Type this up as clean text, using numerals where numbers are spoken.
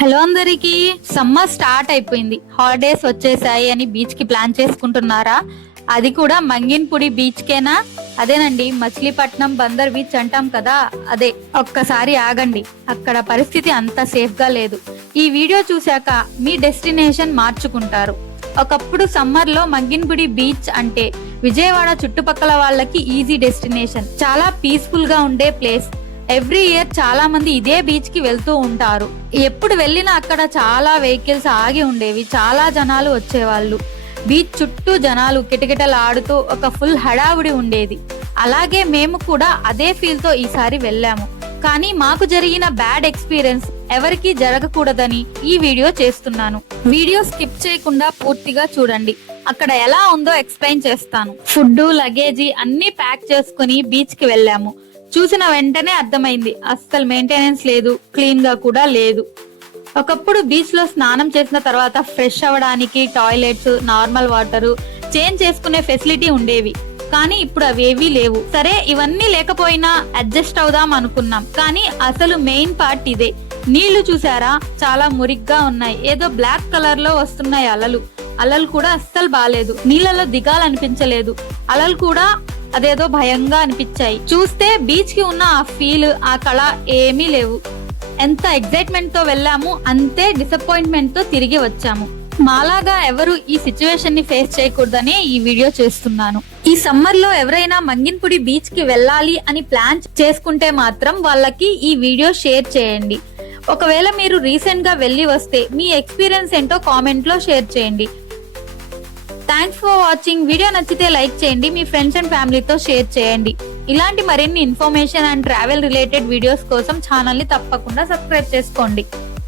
Hello అందరికి, summer start అయిపోయింది. Holidays వచ్చేసాయి అని బీచ్ కి ప్లాన్ చేసుకుంటున్నారా? అది కూడా మంగిన్పుడి బీచ్ కేనా? అదేనండి, మచిలీపట్నం బందర్ బీచ్ అంటాం కదా, అదే. ఒక్కసారి ఆగండి, అక్కడ పరిస్థితి అంత సేఫ్ గా లేదు. ఈ వీడియో చూశాక మీ డెస్టినేషన్ మార్చుకుంటారు. ఒకప్పుడు సమ్మర్ లో మంగిన్పుడి బీచ్ అంటే విజయవాడ చుట్టుపక్కల వాళ్ళకి ఈజీ డెస్టినేషన్. చాలా పీస్ఫుల్ గా ఉండే ప్లేస్. ఎవ్రీ ఇయర్ చాలా మంది ఇదే బీచ్ కి వెళ్తూ ఉంటారు. ఎప్పుడు వెళ్ళినా అక్కడ చాలా వెహికల్స్ ఆగి ఉండేవి, చాలా జనాలు వచ్చేవాళ్ళు. బీచ్ చుట్టూ జనాలు కిటకిటలాడుతూ ఒక ఫుల్ హడావుడి ఉండేది. అలాగే మేము కూడా అదే ఫీల్ తో ఈసారి వెళ్ళాము. కానీ మాకు జరిగిన బ్యాడ్ ఎక్స్పీరియన్స్ ఎవరికి జరగకూడదని ఈ వీడియో చేస్తున్నాను. వీడియో స్కిప్ చేయకుండా పూర్తిగా చూడండి. అక్కడ ఎలా ఉందో ఎక్స్ప్లెయిన్ చేస్తాను. ఫుడ్, లగేజీ అన్ని ప్యాక్ చేసుకుని బీచ్ కి వెళ్ళాము. చూసిన వెంటనే అర్థమైంది, అస్సలు మెయింటెనెన్స్ లేదు, క్లీన్ గా కూడా లేదు. ఒకప్పుడు బీచ్ లో స్నానం చేసిన తర్వాత ఫ్రెష్ అవ్వడానికి టాయిలెట్స్, నార్మల్ వాటర్ చేంజ్ చేసుకునే ఫెసిలిటీ ఉండేవి. కానీ ఇప్పుడు అవేవీ లేవు. సరే, ఇవన్నీ లేకపోయినా అడ్జస్ట్ అవుదాం అనుకున్నాం. కానీ అసలు మెయిన్ పార్ట్ ఇదే. నీళ్లు చూసారా, చాలా మురిగ్గా ఉన్నాయి. ఏదో బ్లాక్ కలర్ లో వస్తున్నాయి అలలు కూడా అస్సలు బాలేదు. నీళ్లలో దిగాలనిపించలేదు. అలలు కూడా అదేదో భయంగా అనిపించాయి. చూస్తే బీచ్ కి ఉన్న ఆ ఫీల్, ఆ కళ ఏమీ లేవు. ఎంత ఎక్సైట్మెంట్ తో వెళ్ళాము, అంతే డిసప్పాయింట్మెంట్ తో తిరిగి వచ్చాము. మాలాగా ఎవరు ఈ సిచ్యువేషన్ ని ఫేస్ చేయకూడదని ఈ వీడియో చేస్తున్నాను. ఈ సమ్మర్ లో ఎవరైనా మంగిన్పుడి బీచ్ కి వెళ్ళాలి అని ప్లాన్ చేసుకుంటే మాత్రం వాళ్ళకి ఈ వీడియో షేర్ చేయండి. ఒకవేళ మీరు రీసెంట్ గా వెళ్ళి వస్తే మీ ఎక్స్పీరియన్స్ ఏంటో కామెంట్ లో షేర్ చేయండి. Thanks for watching. వీడియో నచ్చితే లైక్ చేయండి, మీ ఫ్రెండ్స్ అండ్ ఫ్యామిలీతో షేర్ చేయండి. ఇలాంటి మరిన్ని information and travel related videos కోసం ఛానల్ ని తప్పకుండా సబ్స్క్రైబ్ చేసుకోండి.